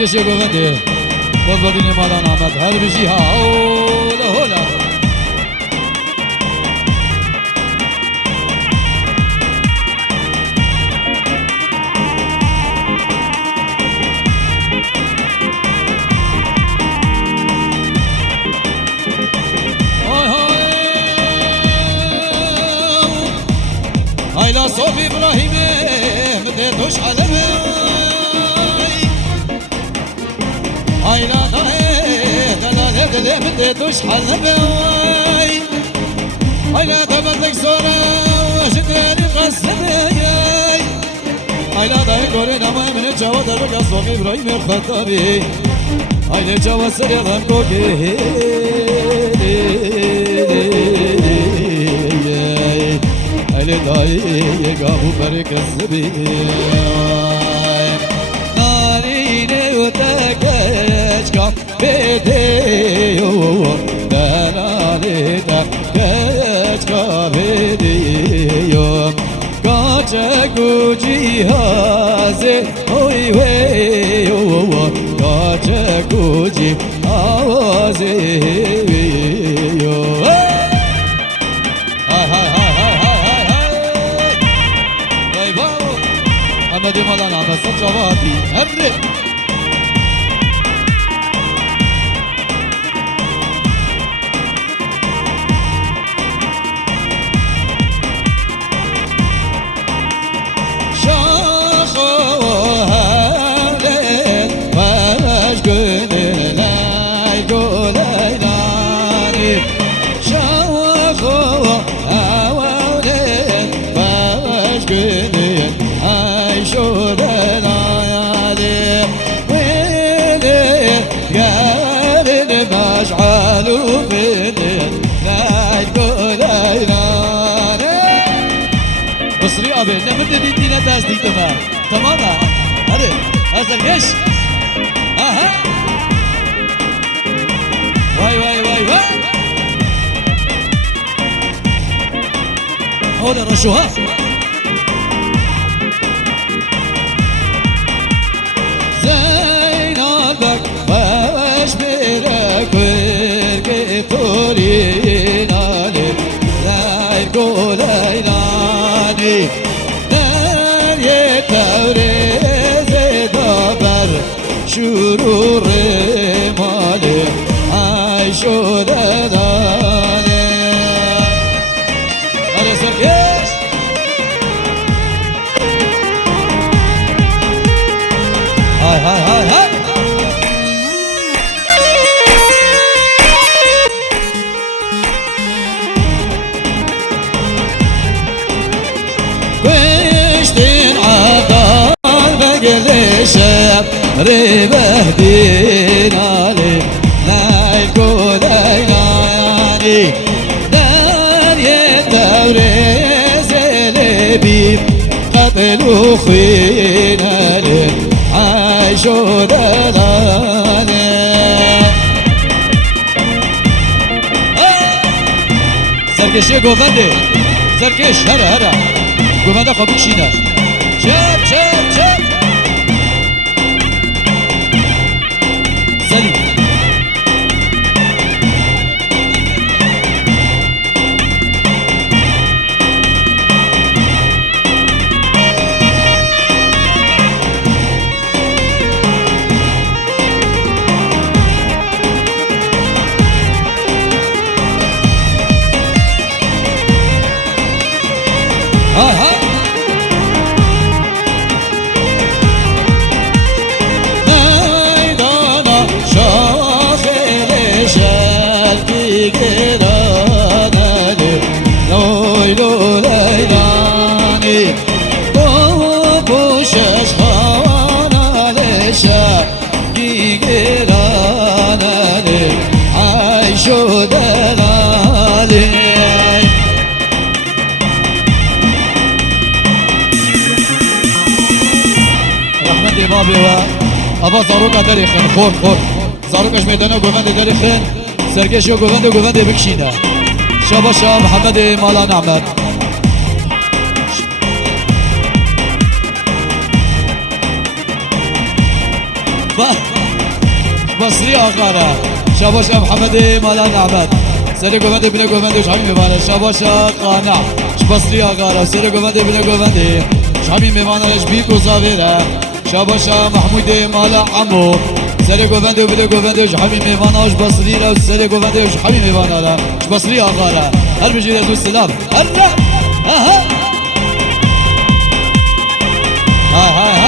سرکش گوونده بابدین مالان آمد هر بجی ها هولا هولا هایلا صوف ابراهیم مده دوش علمه هایلا دلاله دله مده دوش علمه هایلا دبلك سورة وشدري قصدي هایلا دای گوره نمای من جواد رگا صوف ابراهیم خطابی هایلا جواد سری غم گوگی هایلا دای گاهو برک الزبی نارینه و تکش کام بدیو دلالی تکش کام بدیو کاچکو جیهازه اوی ویو کاچکو جیهازه ویو محمد مولانا بس جوابي امري مشعلو بيني لا يقول مصري أبي نمد دينا داز دي تمام تماما هذا هذا ايش اها واي واي واي واي هذا رشوها زينبك باش بيرك ورقي توريناني لا يقول ايناني نار يتوريزي دبر شرور مالي عايشو داني هذا سرقيش هاي هاي هاي هاي كشتين عقال بقلي شاب ريبه دينالي لا يقول ايناني دار يتوريز لبيب قتلوا خينالي عايشوا دلالي سركش يقوفندي سركش هرا هرا گوونده خواب بشینه چپ چپ چپ زدی آها میدانا شاخل شلکی گرانه لویلو لیلانی تو پوشش خوانه شلکی گرانه عیشو دلالی بابي و ابا زاروكا داري خن خور خور زاروكاش ميدانا گووند داري خن سرگش يو گووند بکشینه شاباشا محمد مالان احمد بصري آخارا شاباش محمد مالا نعمت سری گوونده بینه گوونده شامی میوانه شاباشا قانع بصري آخارا سری گوونده بینه گوونده شامی میوانه بی گزاویره شاباشا محمود مالا عمو سری گوونده بینه گوونده شامی میوانه بصري را سری گوونده شامی میوانه را بصري آخارا هر بجید از السلام هر ها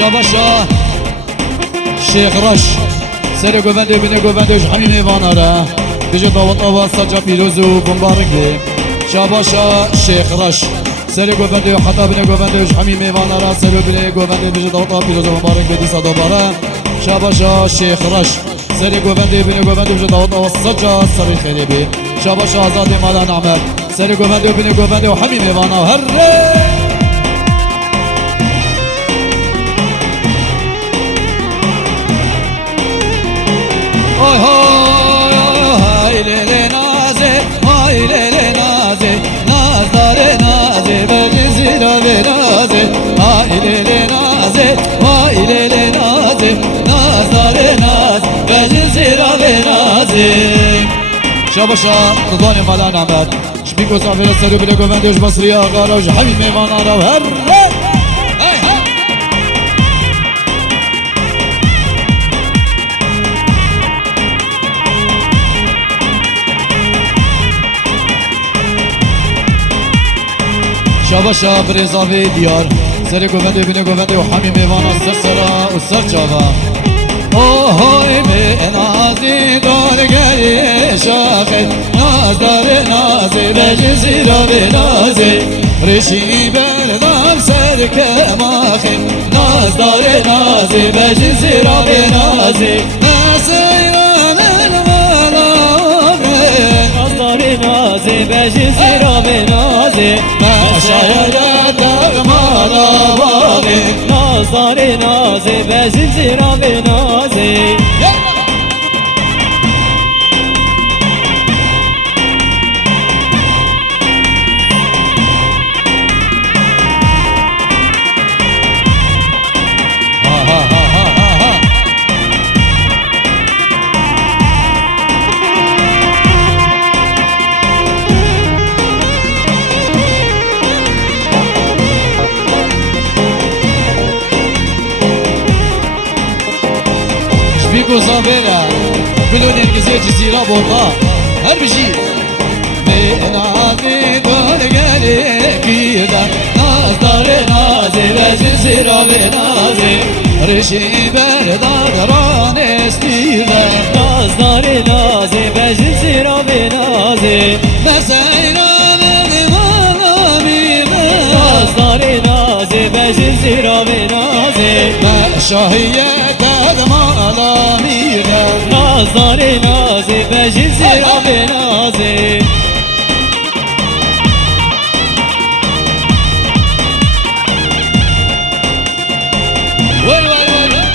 شاباشا شيخ رش سری گوونده بینه گوونده حمی میوانه را بجه داوت آواز سجا پیروز و بمبارک بی شاباشا شيخ رش سری گوونده حتا بینه گوونده حمی میوانه را سری بینه گوونده بجه داوت آواز پیروز و بمبارک بی دیسا دوباره شاباشا شيخ رش سری گوونده بینه گوونده بجه داوت آواز سجا سری خیلی بی شاباشا آزاد مالا نعمت سری گوونده بینه گوونده حمی میوانه هر هاي هاي هاي ليلي نازي هاي ليلي نازي ناز دار نازي بجزيرة بنازي هاي ليلي نازي هاي ليلي نازي ناز دار ناز بجزيرة بنازي شاباشا رضواني مالا نعمت شبيكو صافي السرو بلا كوفاندوش بصري آغاروش حبيب ميمان آراو هر شاباشا بريزافي ديار سري گوونده بینه گوونده و حمی میوانا سر سرا و سر جاوا اوهوی به نازی دارگری شاخه ناز داره نازی بجزی را به نازی ریشی بردم سر کماخی ناز داره نازی بجزی را به نازی نازیران ناز داره نازی بجزی را به نازی شاید دغمالا باغی ناز داره نازی بجزی را به نازی زابيرا بلون الجزيرة جزيرة بوطا هر بشي بنادي دور قالي كيدا ناز دار نازي بجزيرة بنازي رشي برداد رانستيدا ناز دار نازي بجزيرة بنازي مسيرا ناز دار نازي بجزيرة بنازي شاهية مالا ميغا ناز داره نازی بجزی را بنازی وای وای وای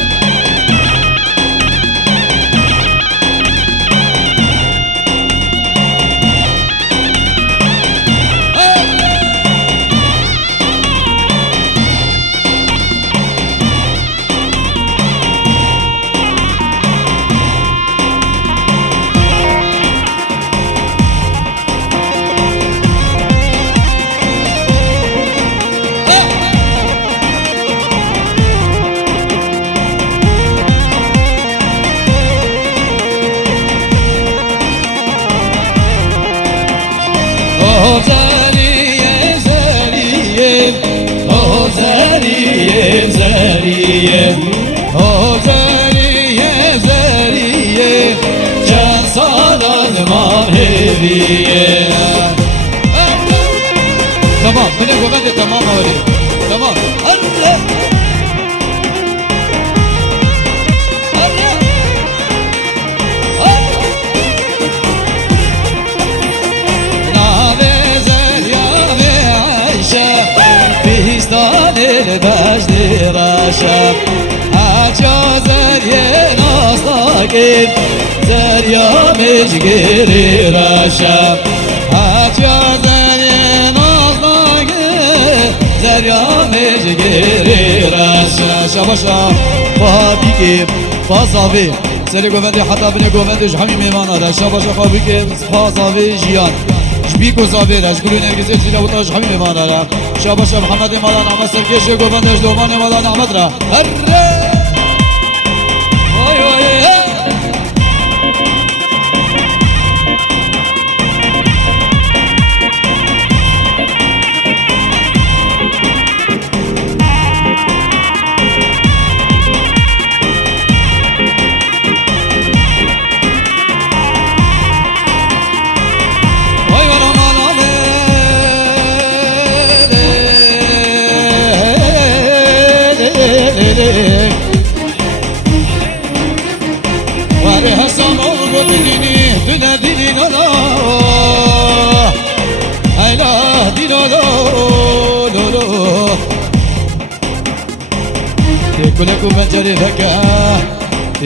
زارية زارية أوه زارية زارية أوه زارية زارية كان صالة ما هدية تمام من الوغد تمام أولي تمام الله البجد راشب حجا زريا ناصاقب زريا مجقري راشب حجا زريا ناصاقب زریا مجگری رشا شباشا خوابی که فازاوی سری گوونده حتی بینه گووندش همین میمانه را شباشا خوابی که فازاوی جیان جبی گذاوی رش گلو نگیزه زیرا بوداش همین میمانه را شباشا محمد مالا نعمت سرکش گووندش دومان مالا نعمت را هر وای وای واري هسام اوغو بديني دنا ديني غلا هيلا دينو لو لو لو كلكم بنجري فكا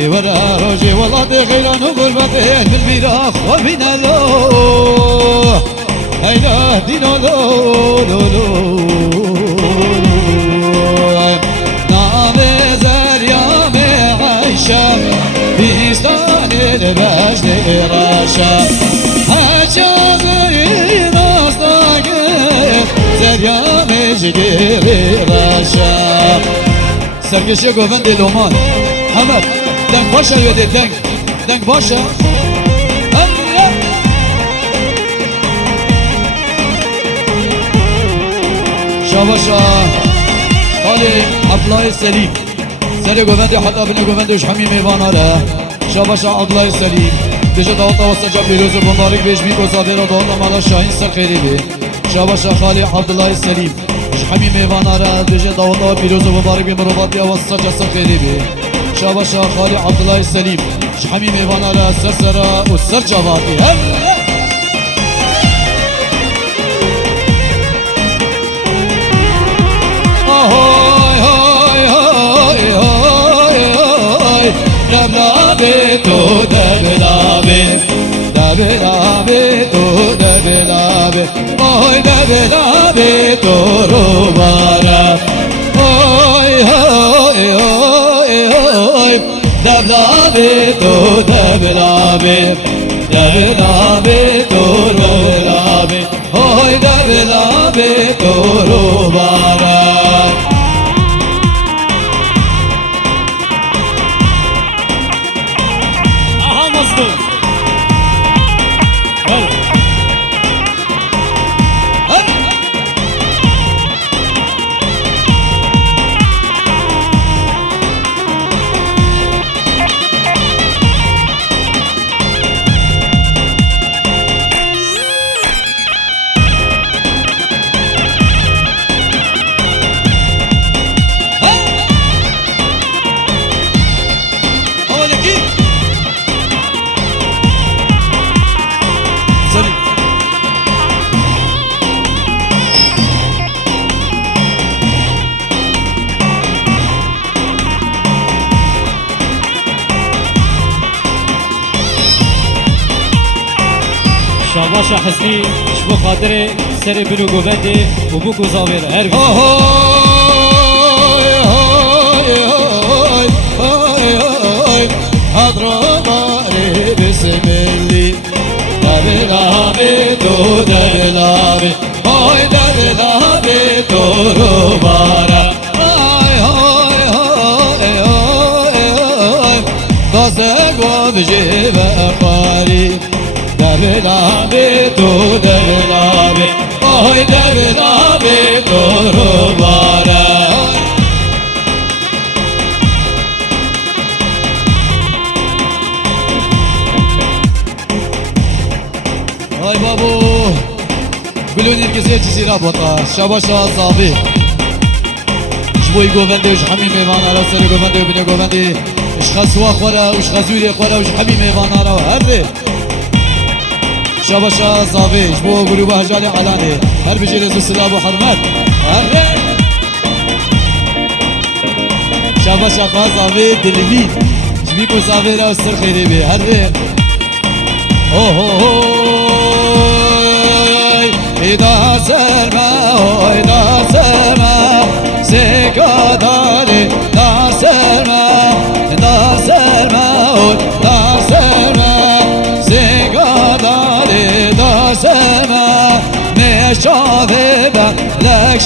ورا روجي والله بغيران وغربته بالبراخ وبنا لو هيلا دينو لو لو لو بيستان الباش راشا هجازي ناصداك زريا مجدي راشا سرقش يقوفن دي لومان حمد دنك باشا يودي دنك باشا شاباشا قالي عبدالله السليم سری گووندی حتی بینه گووندش همین میواناره شاباشا عبدالله السلیم دیجا داوتا و سجا پیروز و بمبارک بیش بی گذابه را داوتا مالا شاهین سر خیلی بی شاباشا خالی عبدالله السلیم همین میواناره دیجا داوتا و پیروز و بمبارک بی مروباتی و سجا سر خیلی بی شاباشا خالی عبدالله السلیم همین میواناره سر سرا و سر جواتی دبلابه تو دبلابه دبلابه تو دبلابه اوی دبلابه تو رو باره اوی اوی اوی اوی دبلابه تو دبلابه دبلابه تو رو بلابه اوی دبلابه تو رو باره شاباشا حسني شبو خاطري سري بنو قوفندي وبوكو زاوير هربي اضرباري بسم اللي دبلابي تو دبلابي هاي دبلابي تو روبارا هاي هاي هاي هاي دازق وبجيب اخاري دبلابي تو دبلابي هاي دبلابي تو روبارا هاي بابو قولوني الجزيرة جزيرة بطا شباشا صافي شبوي قوفندي وش حمي ميوانا را سري قوفندي وبني قوفندي وش خسوا خورا وش خزوري خورا وش حمي ميوانا را هرده شباشا صافي شبو قلوب هجالي علاني هر بجي رزو سلاب وحرمات هرده شباشا خوا صافي دلمي شبيكو صافي را سر خيري بي هرده إذا سرما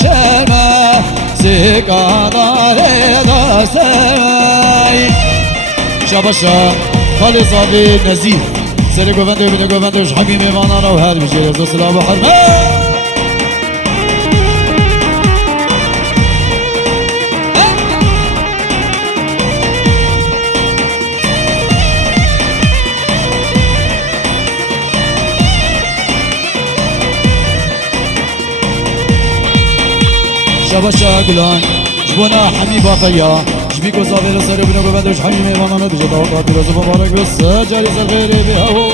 شما سکادار داستای شاباشا خالص آبی نزیر سر گوونده و بینه گوونده وش حمی میوانا رو هر بجیر از سلام و حرمه شباشا گلان جبونا حمی باقیا جبی کو زاویر سر بنا گوندش حمی میوانانه بجه داوت روز مبارک بس جاری سر غیره به هوا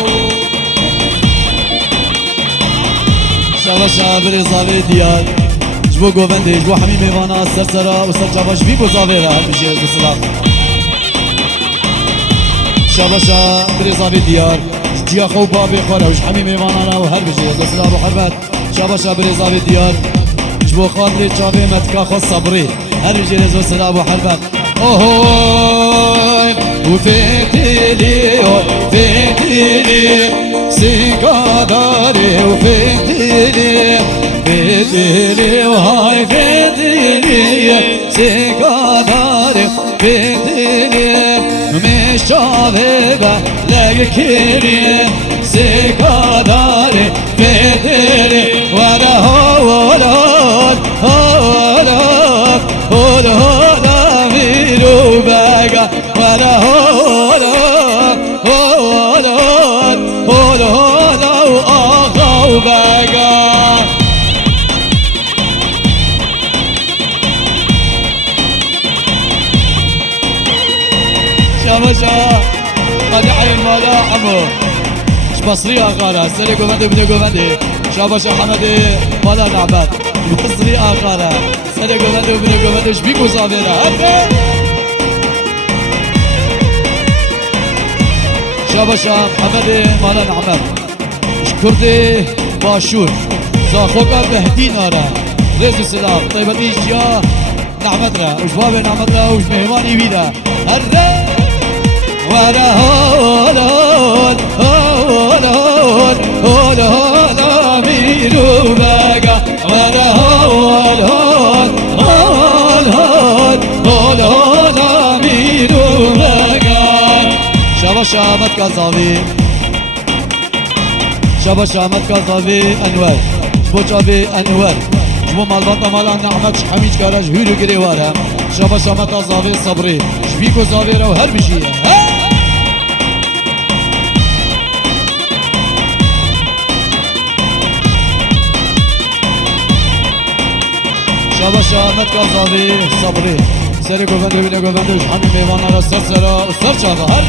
شباشا بری زاویر دیار جبو گوندش جبو حمی میوانا سر سرا و سر جواش بی کو زاویر هر بجه بسلام شباشا بری زاویر دیار جیا خو بابی خوره وش حمی میوانانه و هر بجه بسلام و حرمت شباشا بری زاویر دیار جبو خاطري جابي متكا خو صبري هرجي رزو سلام وحربك اوهوي وفيتيلي وفيتيلي سيقاداري وفيتيلي فيتيلي وهاي فيتيلي سيقاداري فيتيلي مش شابه لكيري سيقاداري فيتيلي وانا هولون هولون هولون ميرو بقى وانا هولون هولون هولون واخو بقى شاباشا مدعي الملاحمو بصري اغارة سري قومندي بني قومندي شاباشا حمدي مالا نعبد بصري اغارة سري قومندي بني قومندي شبيكو زافيرا هكذا شاباشا حمدي مالا نعبد شكردي باشور زاخوكا بهدين ارا رزي سلام طيبتي جيا نعمت را وش بابي نعمت را وش مهماني بيدا هرّا ورا هولون هولون هولون ميرو بقى ورا هولون هولون هولون ميرو بقى شاباشا متكازاوي شاباشا متكازاوي انور جبو جابي انور جبو مالباطا مالا نعمت شحميج كاراج هيرو قريوارا شاباشا متكازاوي صبري شبيكو زاوي رو هر بشيه شاباشا متكازاوي صبري سري قوندو بيني قوندو شحمي ميوانا را سر سرا و سر چاقا هر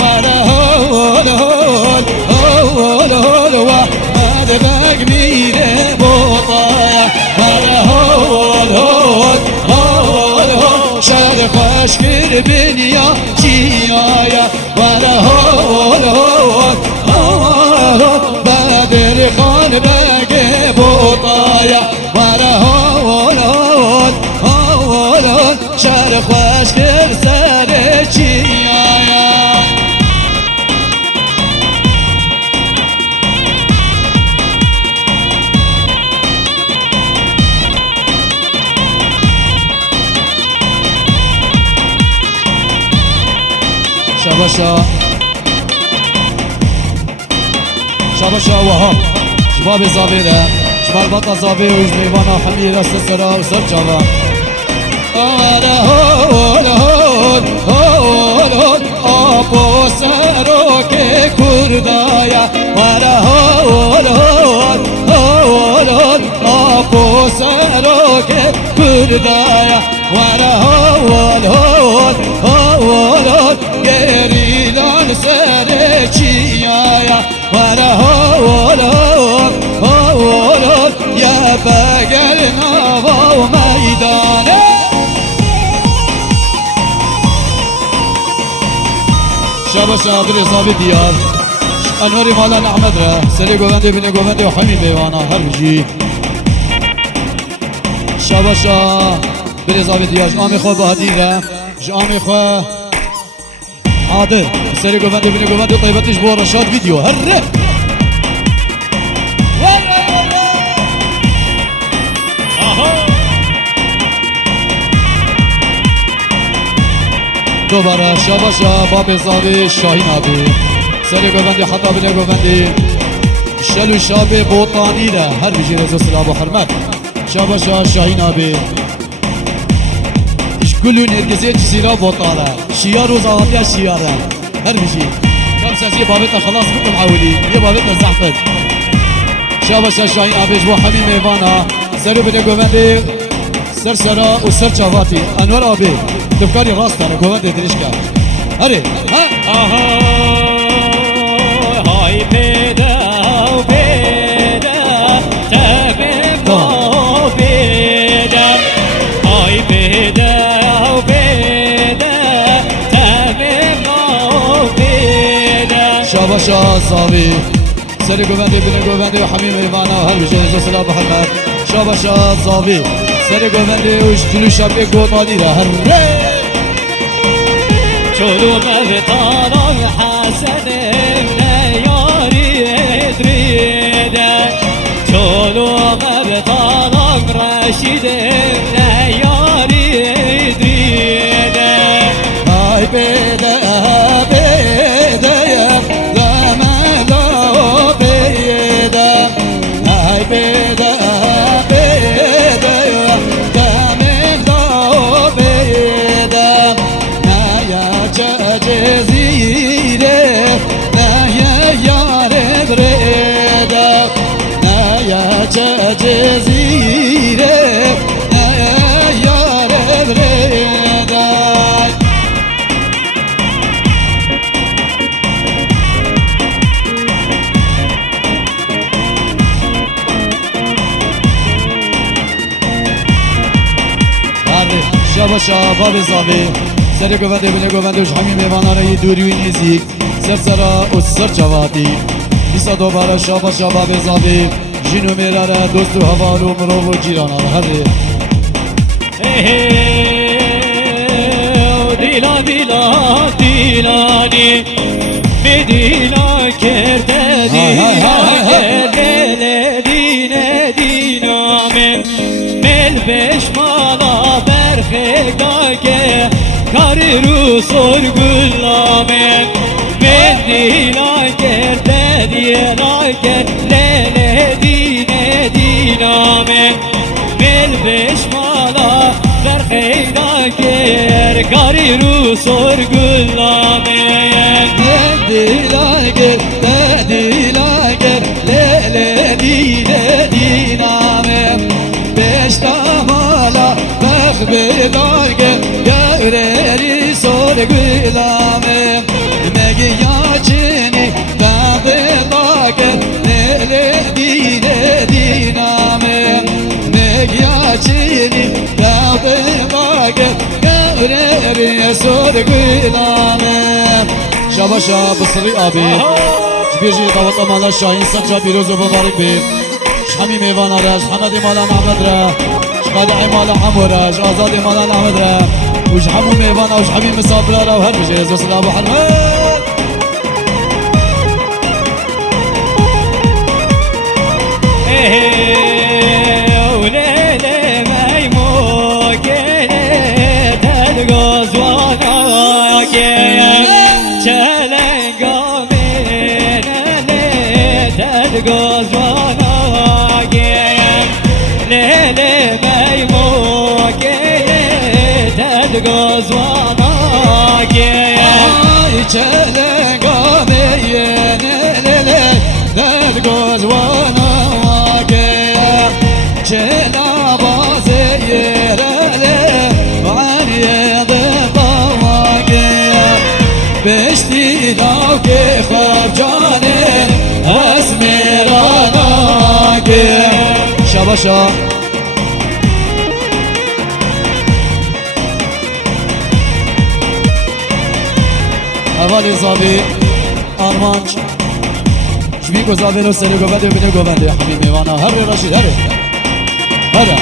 وانا هول هول هول هول وحمد بق ميري بوطايا وانا هول هول هول هول شاد خوش في البنيا جيايا وانا هول هول هول بدر خان بق بوطايا وانا هول هول هول شاد خوش في السر جيايا شاباشا شاباشا وهاب شباب زابيرة شباب بطا زابي ويجميوانا حميرة سسرا وسر جابا وانا هول هول هول هول ابو سروك كردايا وانا هول هول هول هول ابو سروك كردايا وانا هول هول هول هول يريلان سرچيايا وانا هول هول هول هول يا بقلنا وميدانه شاباشا بری صابی دیار انوری مالا احمد را سری گوونده بینه گوونده و حمی بیوانا هر بجی شاباشا بری صابی دیار جامی خواه بهدی را جامی خواه حاضر سری گوونده بینی گوونده طیبتش بو رشاد ویدیو هره دوباره شاباشا باب زاوی شاهین آبی سری گووندی حتی بینی گووندی شلو شاب بوطانی ده هر بیجی رزا سلام و حرمت شاباشا شاهین آبی كل نرجسية جزيرة بطالة شيار وزاوية شيارة هر بشي كم ساسية بابتنا خلاص بكم عاولي يا بابتنا زحفت شاباشا شاهين آبيش بو حميم ايوانا سرو بني قومندي سر سرا و سر چاواتي انور آبي دفكاري راست داره قومندي درشكا هري ها هاي بيدا وبيدا تمام وبيدا هاي بيدا شاباشا زاوي سري قومندي بني قومندي وحميم ايوانا وهل بجهز وسلام محمد شاباشا زاوي سري قومندي وشتلو شابي قوطاني ده هري چلو مبتانم حسن یاری دریده چلو مبتانم رشید یاری دریده ای بده شاباشا باب زاوی سری گوونده بینه گوونده وش همین میوانا را یه دوری و نزیک سر سرا و سر چواتی بیسا دوباره شاباشا باب زاوی جنو میره را دوست و حوال و مرو و جیرانا را هر دیلا دیلا دیلانی می دیلا کرده دیلا کرده دینه دینا من مل بشمالا برخگاه کاری رو سرگلامن من دیلا کرده دیلا کرده دینه دینا من مل بشمالا برخگاه کاری رو سرگلامن دیلاگر لیل دینه دینامم بشتامالا بخ بیلاگر گرری سرگلامم مگی یاچینی بابلاگر لیل دینه دینامم مگی یاچینی بابلاگر گرری سرگلامم شاباشا بصری آبی جبیجی دعوت مالا شاهین سجا بیروز و مبارک بی شمی میوان آرش حمد مالا محمد را شقادع مالا حمو راش آزاد مالا محمد را وش حمو میوان وش حمی مسافر را و هر بجیز و سلام و حرمت وليلة ميمو كنت القزوانا شلنقا من ليت القزوانا ليلة ميمو كنت القزوانا شلنقا من ليت القزوانا جنا بازير له وعلي ضباك بشتي لو كيف جاني اسمرانك شاباشا اول زابي ارمانج شبيكو زابي لو سري قبادي وبني قبادي حبيبي وانا هري رشيد هري هذا